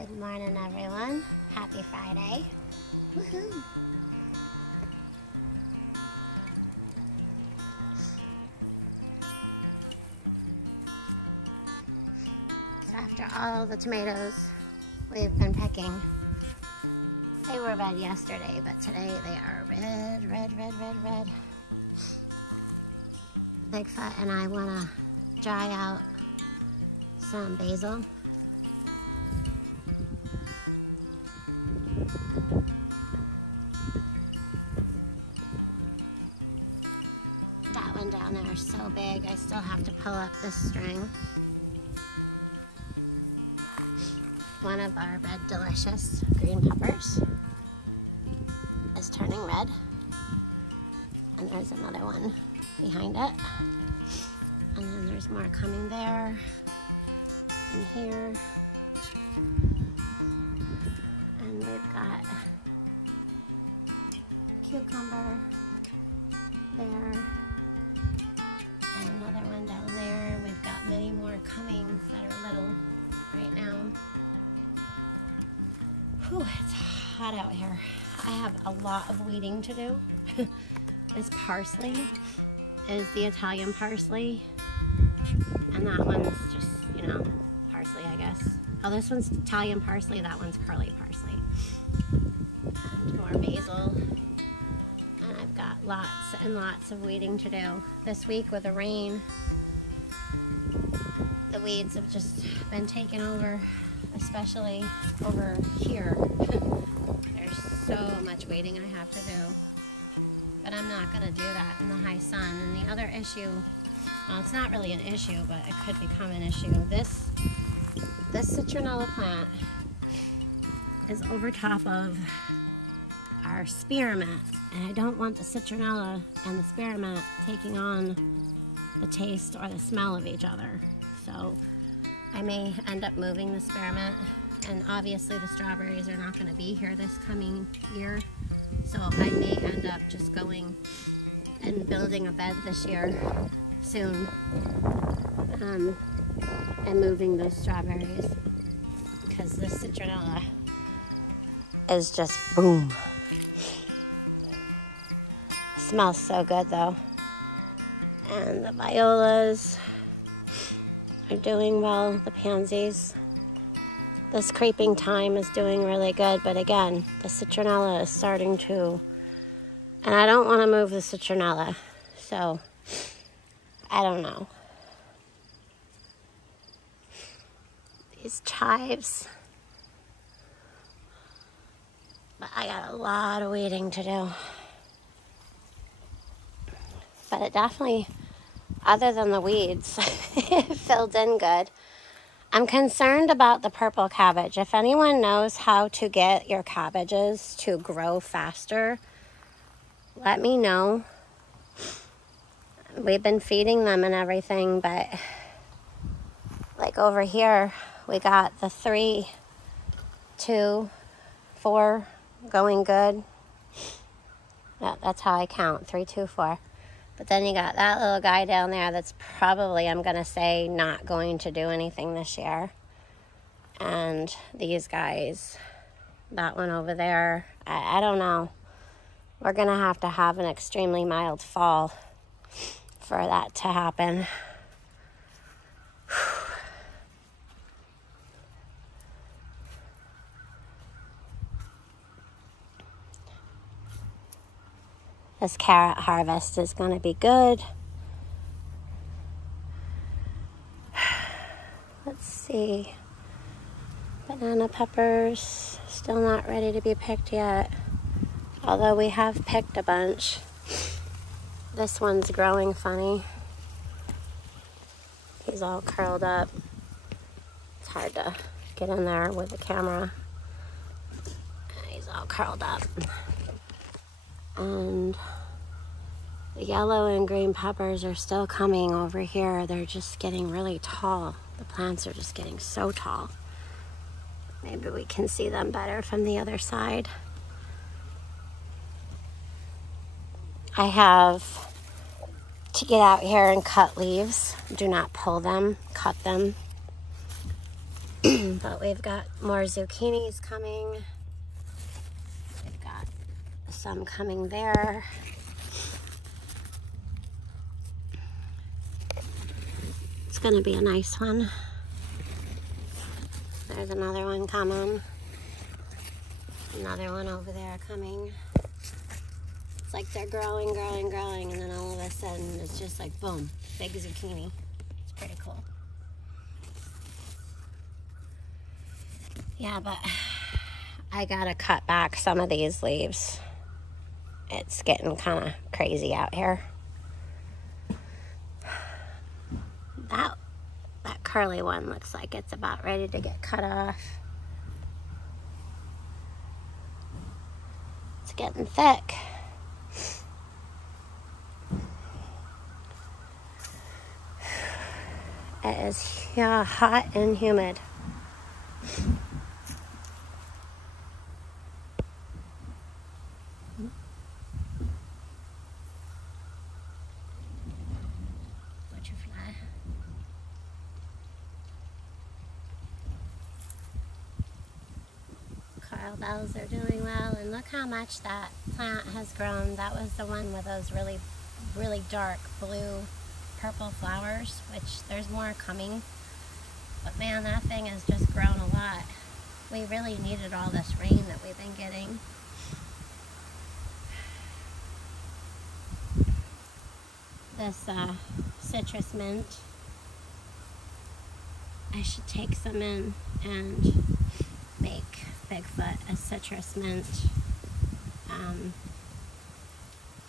Good morning, everyone. Happy Friday. Woohoo! So after all the tomatoes we've been picking, they were red yesterday, but today they are red, red, red, red, red. Bigfoot and I want to dry out some basil. That one down there is so big, I still have to pull up this string. One of our red delicious green peppers is turning red. And there's another one behind it. And then there's more coming there and here. And we've got cucumber there. And another one down there. We've got many more coming that are little right now. Whew, it's hot out here. I have a lot of weeding to do. This parsley is the Italian parsley. And that one's just, you know, parsley, I guess. Oh, this one's Italian parsley, that one's curly parsley. And more basil. And I've got lots and lots of weeding to do. This week with the rain, the weeds have just been taken over, especially over here. There's so much weeding I have to do. But I'm not going to do that in the high sun. And the other issue, well, it's not really an issue, but it could become an issue. This citronella plant is over top of our spearmint, and I don't want the citronella and the spearmint taking on the taste or the smell of each other. So I may end up moving the spearmint, and obviously the strawberries are not going to be here this coming year. So I may end up just going and building a bed this year soon and moving those strawberries, because this citronella is just boom. Smells so good though. And the violas are doing well, the pansies. This creeping thyme is doing really good, but again, the citronella is starting to, and I don't want to move the citronella, so I don't know. These chives, but I got a lot of weeding to do. But it definitely, other than the weeds, it filled in good. I'm concerned about the purple cabbage. If anyone knows how to get your cabbages to grow faster, let me know. We've been feeding them and everything, but like over here, we got the 3, 2, 4 going good. Yeah, that's how I count, 3, 2, 4. But then you got that little guy down there that's probably, I'm going to say, not going to do anything this year. And these guys, that one over there, I don't know. We're going to have an extremely mild fall for that to happen. This carrot harvest is going to be good. Let's see. Banana peppers, still not ready to be picked yet. Although we have picked a bunch. This one's growing funny. He's all curled up. It's hard to get in there with the camera. He's all curled up. And the yellow and green peppers are still coming over here. They're just getting really tall. The plants are just getting so tall. Maybe we can see them better from the other side. I have to get out here and cut leaves. Do not pull them, cut them. But we've got more zucchinis coming. We've got some coming there. It's gonna be a nice one. There's another one coming. Another one over there coming. It's like they're growing, growing, growing, and then all of a sudden it's just like boom, big zucchini. It's pretty cool. Yeah, but I gotta cut back some of these leaves. It's getting kind of crazy out here. That curly one looks like it's about ready to get cut off. It's getting thick. It is hot and humid. Butterfly. Coral bells are doing well, and look how much that plant has grown. That was the one with those really, really dark blue purple flowers, which there's more coming. But man, that thing has just grown a lot. We really needed all this rain that we've been getting. This citrus mint, I should take some in and make Bigfoot a citrus mint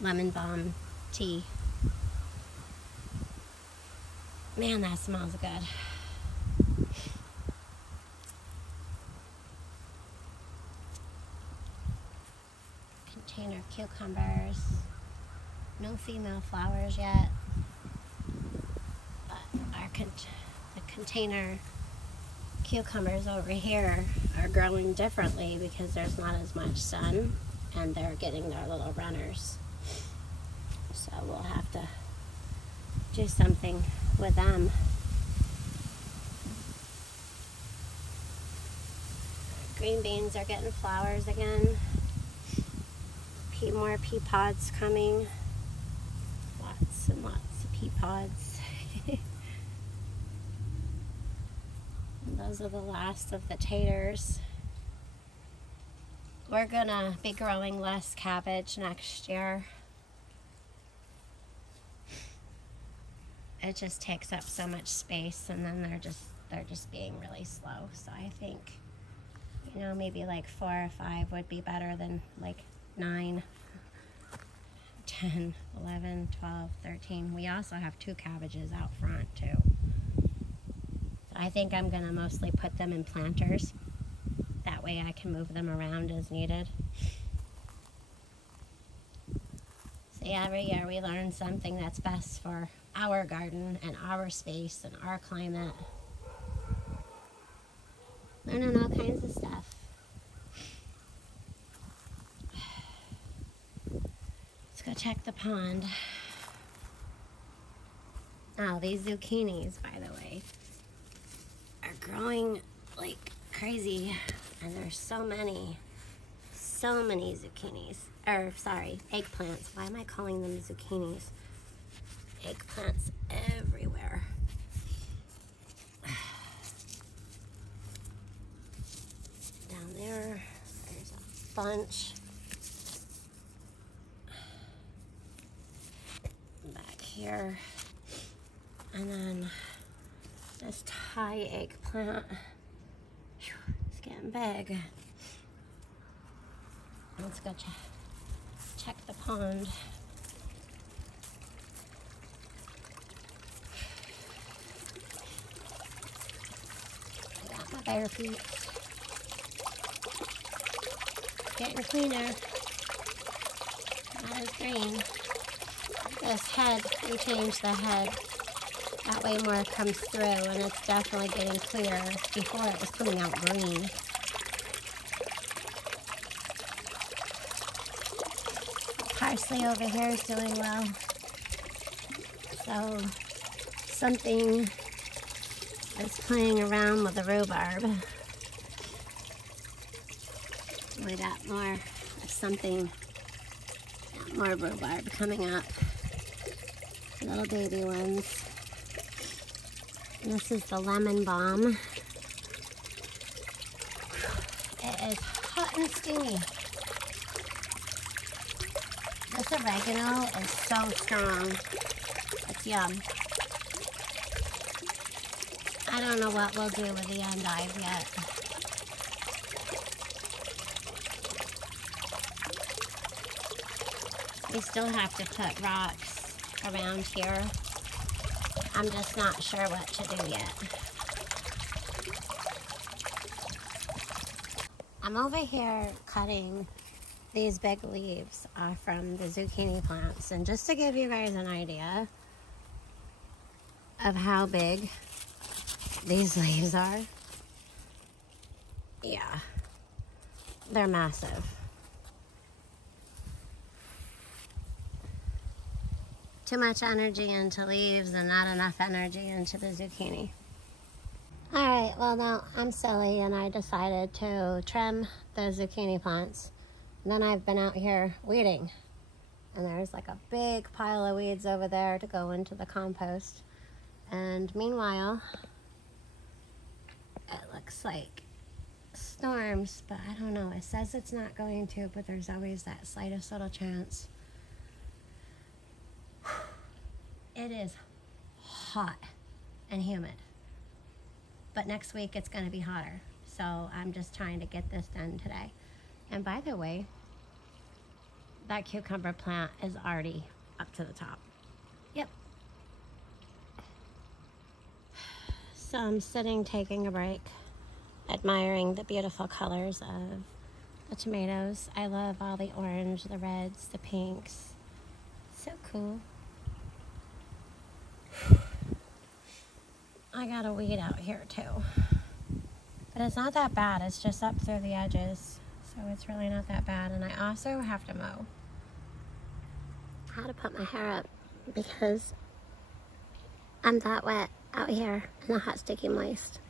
lemon balm tea. Man, that smells good. Container of cucumbers. No female flowers yet. But the container cucumbers over here are growing differently because there's not as much sun and they're getting their little runners. So we'll have to do something with them. Green beans are getting flowers again. More pea pods coming. Lots and lots of pea pods. And those are the last of the taters. We're gonna be growing less cabbage next year. It just takes up so much space, and then they're just being really slow. So I think, you know, maybe like 4 or 5 would be better than like 9, 10, 11, 12, 13. We also have 2 cabbages out front too. So I think I'm gonna mostly put them in planters. That way I can move them around as needed. See, every year we learn something that's best for our garden and our space and our climate. Learning all kinds of stuff. Let's go check the pond. Oh, these zucchinis, by the way, are growing like crazy, and there's so many zucchinis. Or, sorry, eggplants. Why am I calling them zucchinis? Eggplants everywhere. Down there, there's a bunch. Back here. And then this Thai eggplant. It's getting big. Let's go check the pond. I got my bare feet. Getting cleaner. Not as green. This head, we changed the head. That way more comes through, and it's definitely getting clearer. Before it was coming out green. Parsley over here is doing well. So something is playing around with the rhubarb. We got more of something, more rhubarb coming up. Little baby ones. And this is the lemon balm. It is hot and steamy. This oregano is so strong. It's yum. I don't know what we'll do with the endive yet. We still have to put rocks around here. I'm just not sure what to do yet. I'm over here cutting these big leaves off from the zucchini plants, and just to give you guys an idea of how big these leaves are, yeah, they're massive. Too much energy into leaves and not enough energy into the zucchini. All right, well now I'm silly and I decided to trim the zucchini plants. And then I've been out here weeding, and there's like a big pile of weeds over there to go into the compost. And meanwhile, it looks like storms, but I don't know. It says it's not going to, but there's always that slightest little chance. It is hot and humid, but next week it's going to be hotter. So I'm just trying to get this done today. And by the way, that cucumber plant is already up to the top. Yep. So I'm sitting, taking a break, admiring the beautiful colors of the tomatoes. I love all the orange, the reds, the pinks. So cool. I got a weed out here too. But it's not that bad. It's just up through the edges. So it's really not that bad. And I also have to mow. I had to put my hair up because I'm that wet out here in the hot, sticky, moist.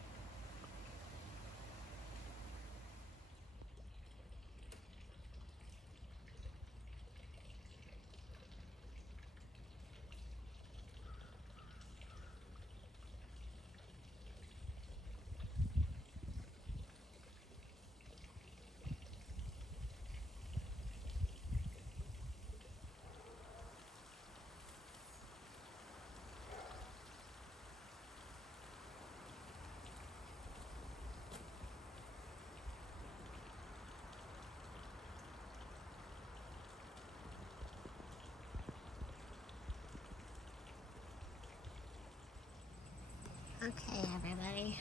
Okay, everybody,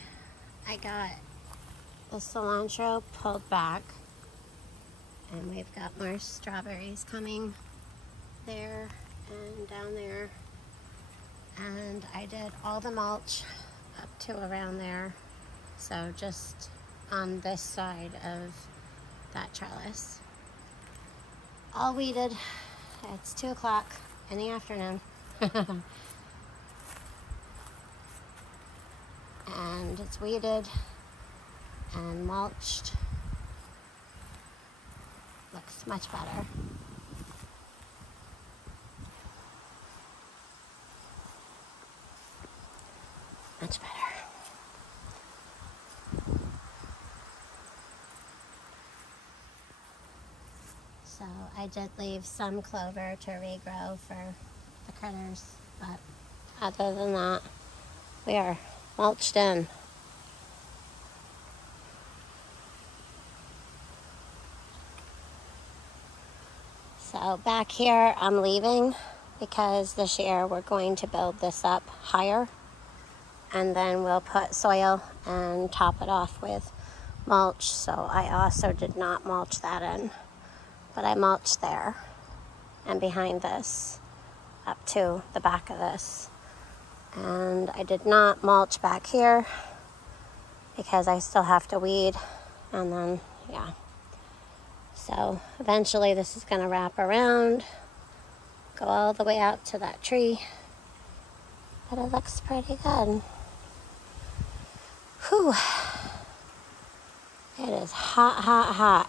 I got the cilantro pulled back, and we've got more strawberries coming there and down there, and I did all the mulch up to around there, so just on this side of that trellis. All weeded. It's 2 o'clock in the afternoon. And it's weeded and mulched. Looks much better. Much better. So I did leave some clover to regrow for the critters, but other than that, we are mulched in. So back here I'm leaving because this year we're going to build this up higher, and then we'll put soil and top it off with mulch. So I also did not mulch that in, but I mulched there and behind this up to the back of this. And I did not mulch back here because I still have to weed, and then, yeah. So eventually this is going to wrap around, go all the way out to that tree, but it looks pretty good. Whew. It is hot, hot, hot.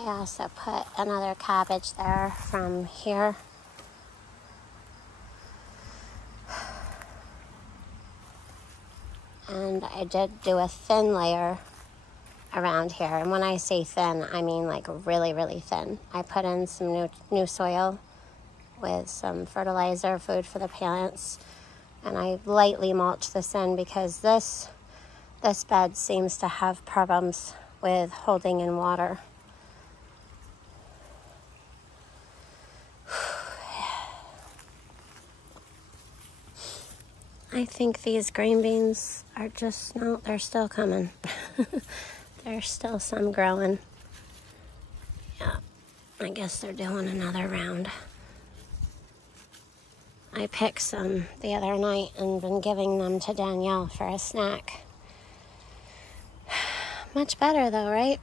I also put another cabbage there from here. And I did do a thin layer around here. And when I say thin, I mean like really, really thin. I put in some new soil with some fertilizer, food for the plants. And I lightly mulched this in because this bed seems to have problems with holding in water. I think these green beans are just, no, they're still coming. There's still some growing. Yeah, I guess they're doing another round. I picked some the other night and been giving them to Danielle for a snack. Much better though, right?